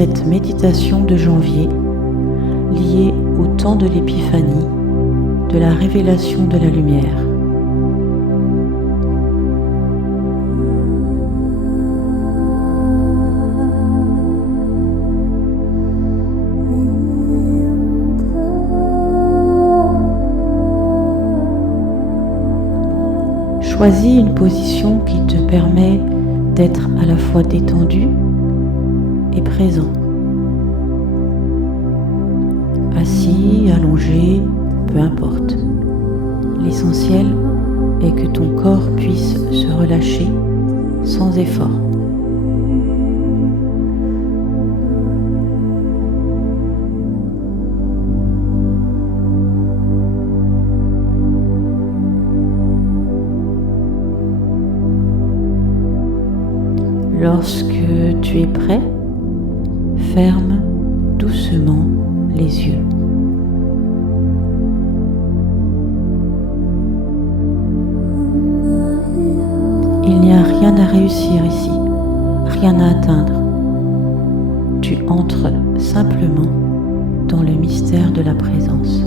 cette méditation de janvier liée au temps de l'épiphanie, de la révélation de la lumière. Choisis une position qui te permet d'être à la fois détendu et présent. Assis, allongé, peu importe. L'essentiel est que ton corps puisse se relâcher sans effort. Lorsque tu es prêt, ferme doucement les yeux. Il n'y a rien à réussir ici, rien à atteindre. Tu entres simplement dans le mystère de la présence.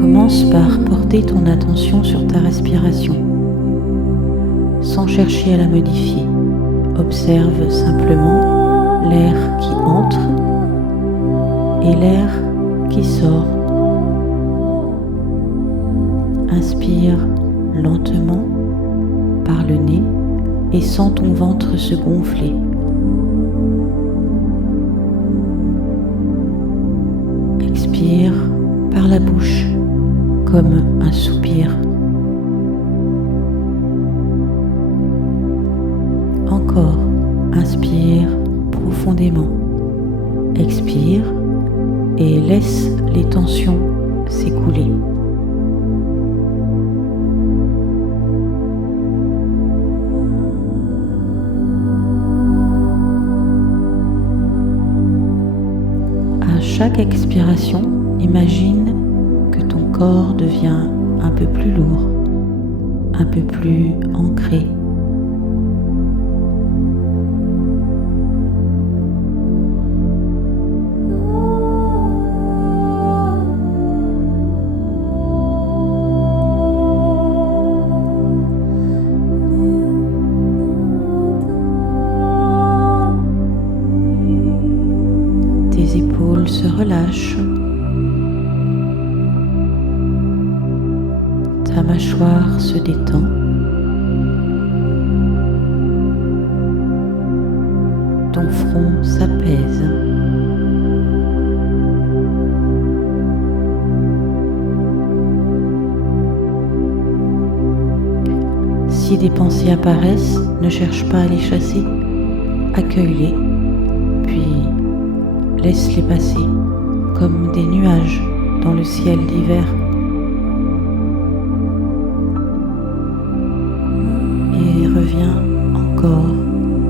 Commence par porter ton attention sur ta respiration, sans chercher à la modifier. Observe simplement l'air qui entre et l'air qui sort. Inspire lentement par le nez et sens ton ventre se gonfler. Expire par la bouche comme un soupir. Encore, inspire profondément. Expire et laisse les tensions s'écouler. À chaque expiration, imagine que ton corps devient un peu plus lourd, un peu plus ancré. Tes épaules se relâchent. Ta mâchoire se détend. Ton front s'apaise. Si des pensées apparaissent, ne cherche pas à les chasser. Accueille-les, puis laisse-les passer comme des nuages dans le ciel d'hiver. Et reviens encore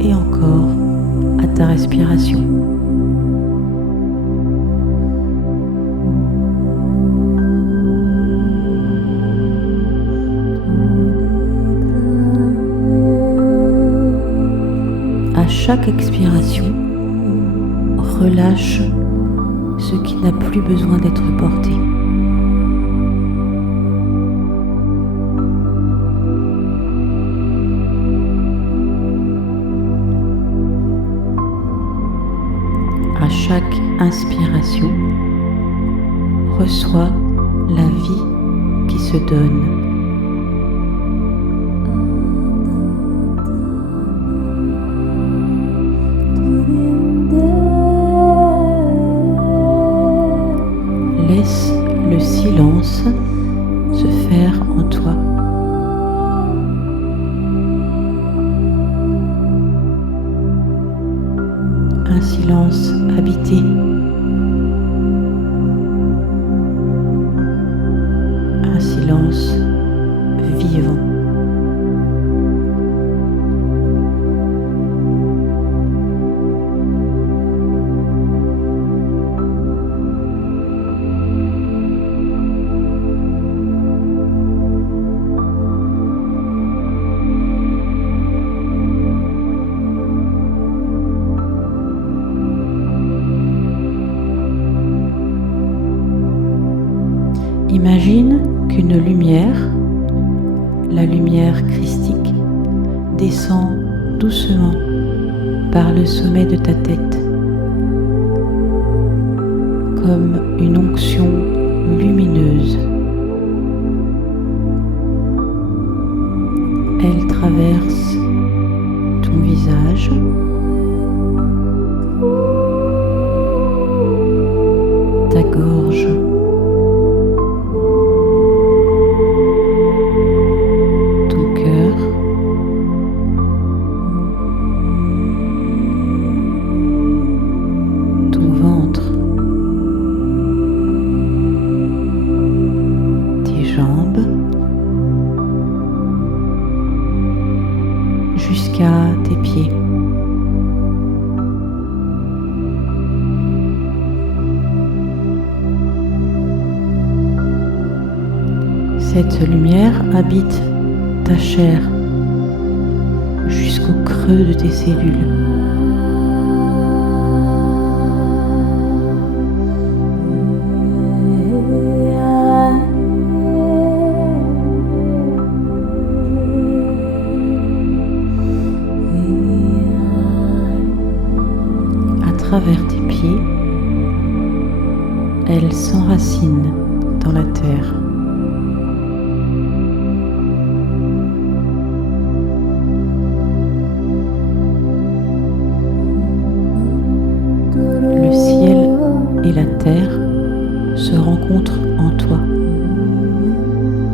et encore à ta respiration. À chaque expiration, relâche ce qui n'a plus besoin d'être porté. À chaque inspiration, reçois la vie qui se donne. Laisse le silence se faire en toi. Un silence habité. Un silence vivant. Imagine qu'une lumière, la lumière christique, descend doucement par le sommet de ta tête, comme une onction lumineuse. Elle traverse ton visage, ta gorge, ton cœur, ton ventre, tes jambes, jusqu'à tes pieds. Cette lumière habite ta chair jusqu'au creux de tes cellules. À travers tes pieds, elle s'enracine dans la terre. Le ciel et la terre se rencontrent en toi.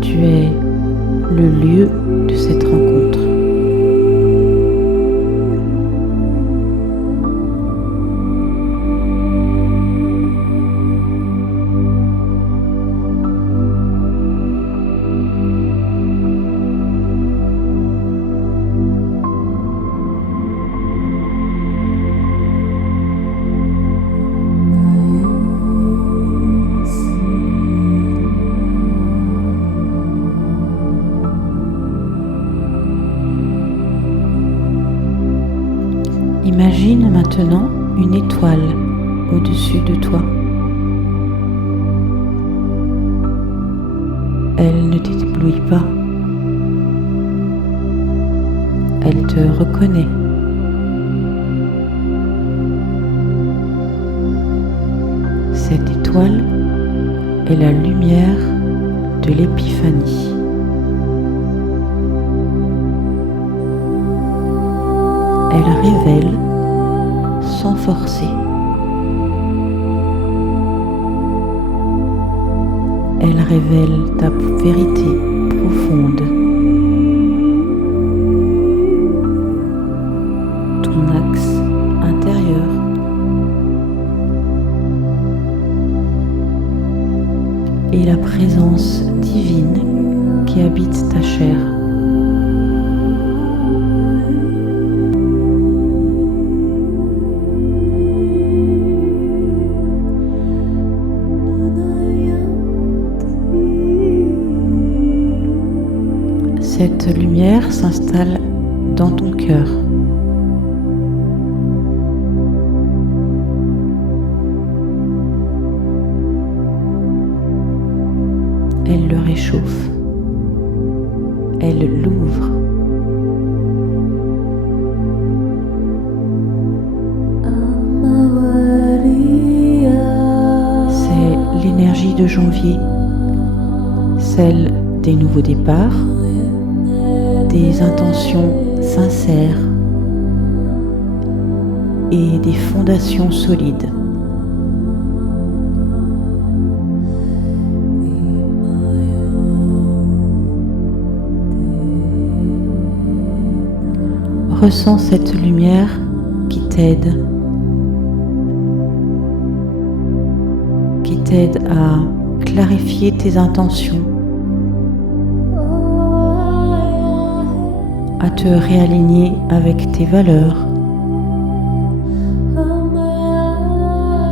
Tu es le lieu de cette rencontre. Imagine maintenant une étoile au-dessus de toi. Elle ne t'éblouit pas. Elle te reconnaît. Cette étoile est la lumière de l'épiphanie. Elle révèle sans forcer. Elle révèle ta vérité profonde, ton axe intérieur. Et la présence divine qui habite ta chair. Cette lumière s'installe dans ton cœur. Elle le réchauffe. Elle l'ouvre. C'est l'énergie de janvier, celle des nouveaux départs, des intentions sincères et des fondations solides. Ressens cette lumière qui t'aide à clarifier tes intentions, à te réaligner avec tes valeurs,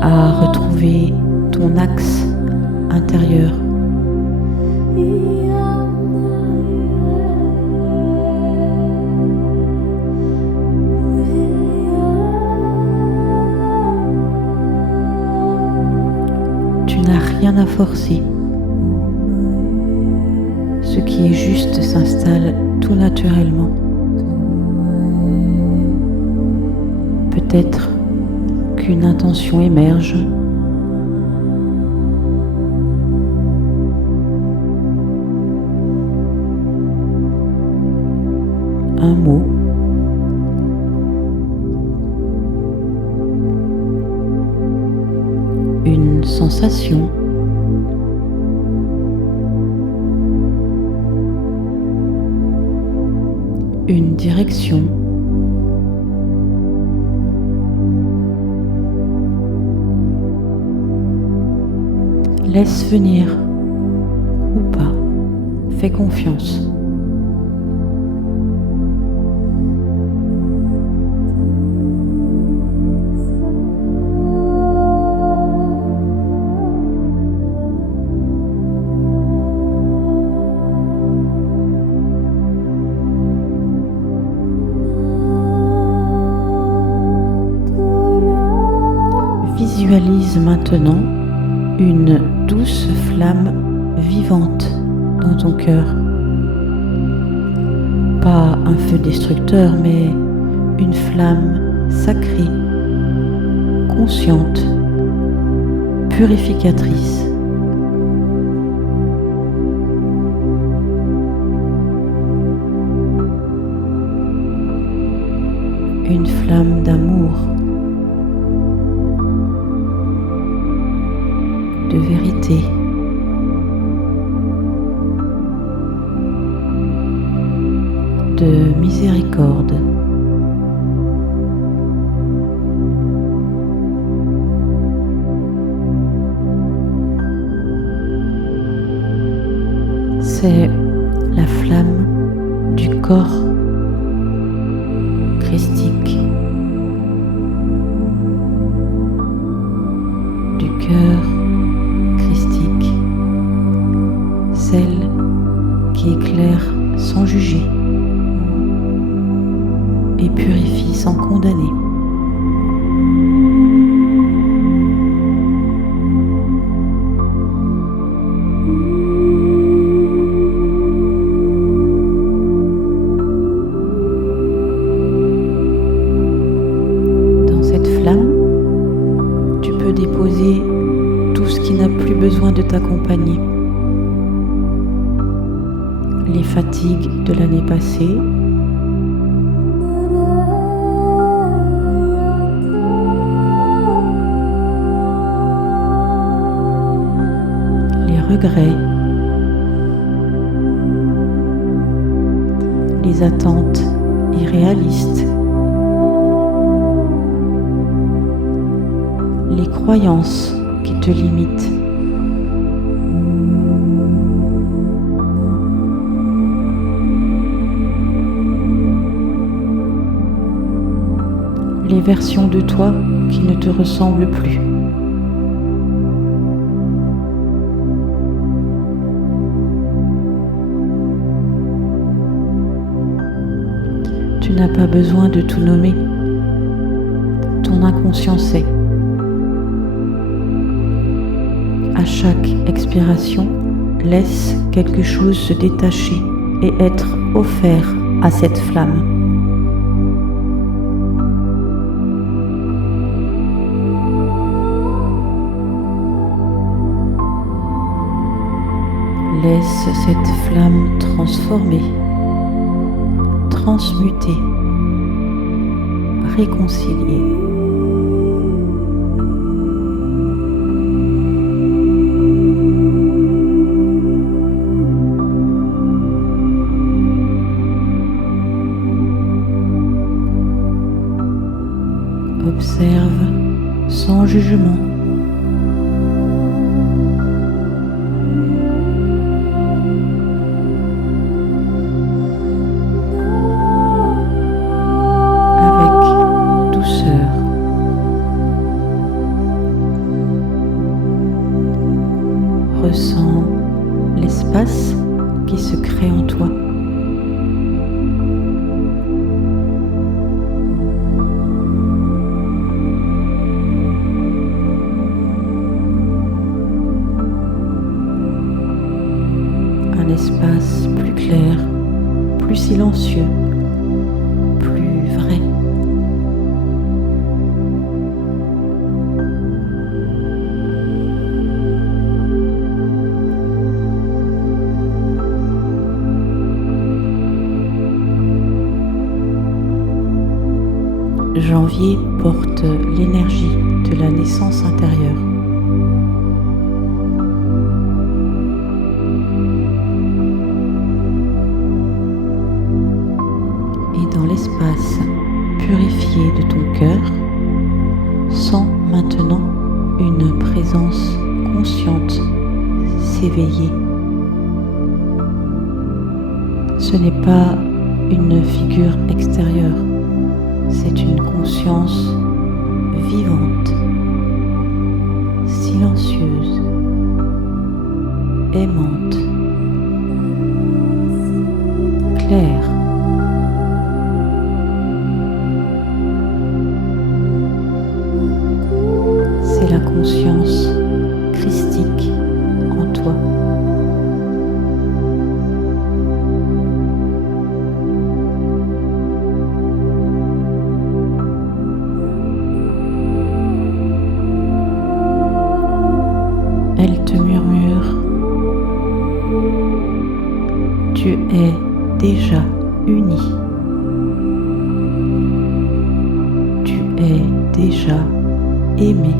à retrouver ton axe intérieur. Tu n'as rien à forcer, ce qui est juste s'installe tout naturellement. Peut-être qu'une intention émerge. Un mot. Une sensation. Une direction. Laisse venir ou pas, fais confiance. Visualise maintenant une douce flamme vivante dans ton cœur. Pas un feu destructeur, mais une flamme sacrée, consciente, purificatrice. Une flamme d'amour, de vérité, de miséricorde. C'est la flamme du corps christique, du cœur christique, celle qui éclaire sans juger et purifie sans condamner. Dans cette flamme, tu peux déposer tout ce qui n'a plus besoin de t'accompagner. Les fatigues de l'année passée, les regrets, les attentes irréalistes, les croyances qui te limitent. Les versions de toi qui ne te ressemblent plus. Tu n'as pas besoin de tout nommer. Ton inconscient sait. À chaque expiration, laisse quelque chose se détacher et être offert à cette flamme. Laisse cette flamme transformer, transmuter, réconcilier. Observe sans jugement. Ressens l'espace qui se crée en toi. un espace plus clair, plus silencieux, plus vrai. Janvier porte l'énergie de la naissance intérieure. Et dans l'espace purifié de ton cœur, sens maintenant une présence consciente s'éveiller. Ce n'est pas une figure extérieure. C'est une conscience vivante, silencieuse, aimante, claire. C'est la conscience christique en toi. Elle te murmure: tu es déjà uni. Tu es déjà aimé.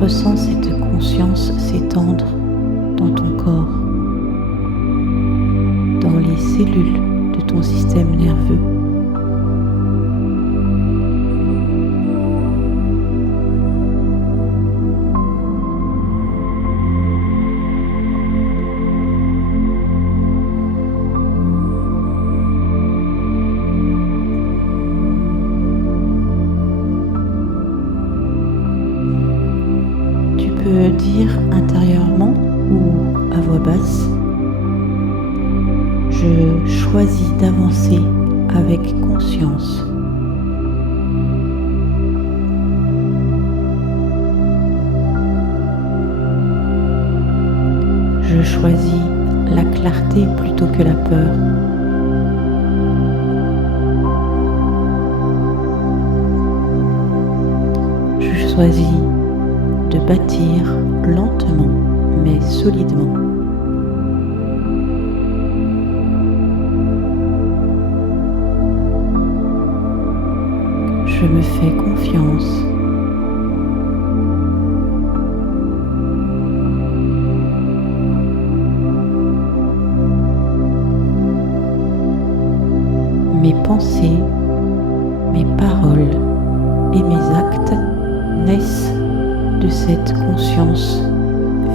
Ressens cette conscience s'étendre dans ton corps, dans les cellules de ton système nerveux. Tu peux dire intérieurement ou à voix basse: je choisis d'avancer avec conscience. Je choisis la clarté plutôt que la peur. Je choisis de bâtir lentement mais solidement. Je me fais confiance. Mes pensées, mes paroles et mes actes naissent de cette conscience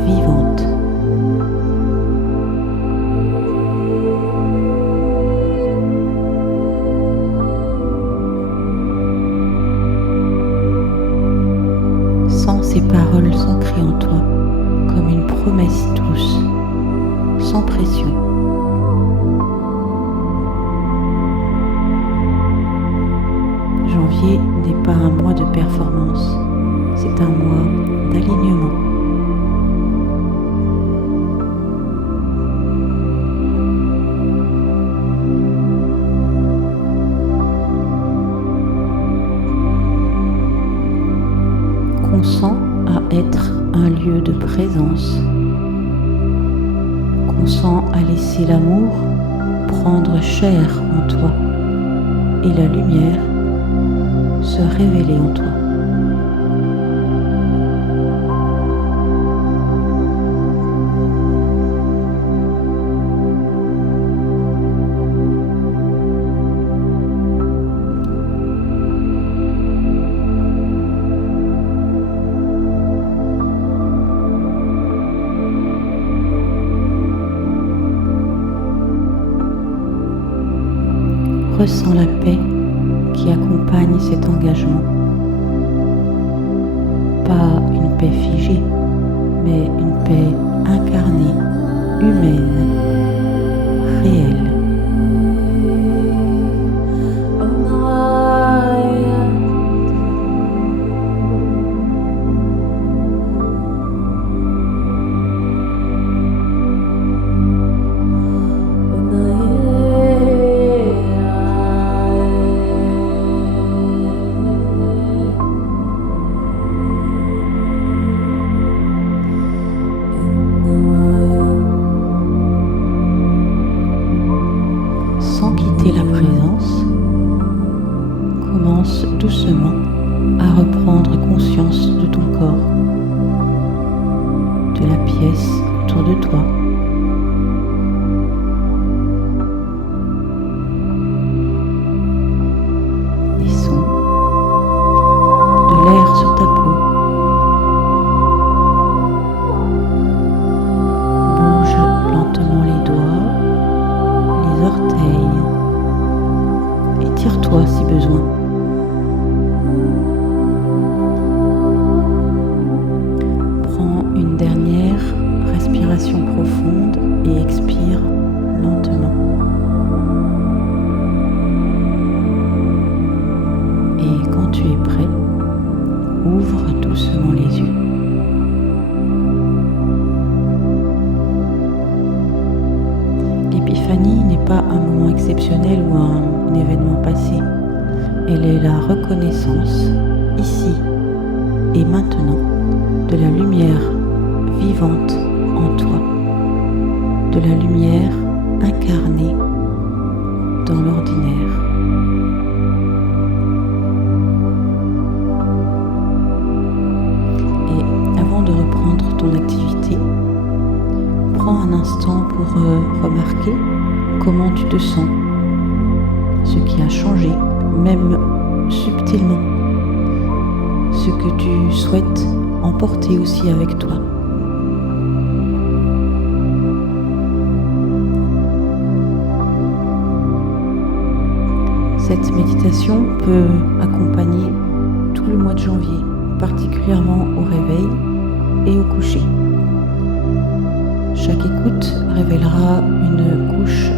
vivante. Sens ces paroles s'ancrer en toi comme une promesse douce, sans pression. Janvier n'est pas un mois de performance, c'est un mois d'alignement. Consens à être un lieu de présence. Consens à laisser l'amour prendre chair en toi et la lumière se révéler en toi. Ressens la paix qui accompagne cet engagement. Pas une paix figée, mais une paix incarnée, humaine, réelle. quitter la présence, commence doucement à reprendre conscience de ton corps, de la pièce autour de toi. Des sons, de l'air sur ta peau. Bouge lentement les doigts, les orteils. Étire-toi si besoin. Prends une dernière respiration profonde et expire lentement. Et quand tu es prêt, ouvre doucement les yeux. L'épiphanie n'est pas un moment exceptionnel ou un événement passé. Elle est la reconnaissance, ici et maintenant, de la lumière vivante en toi, de la lumière incarnée dans l'ordinaire. Et avant de reprendre ton activité, prends un instant pour remarquer comment tu te sens, ce qui a changé, même subtilement, ce que tu souhaites emporter aussi avec toi. Cette méditation peut accompagner tout le mois de janvier, particulièrement au réveil et au coucher. Chaque écoute révélera une couche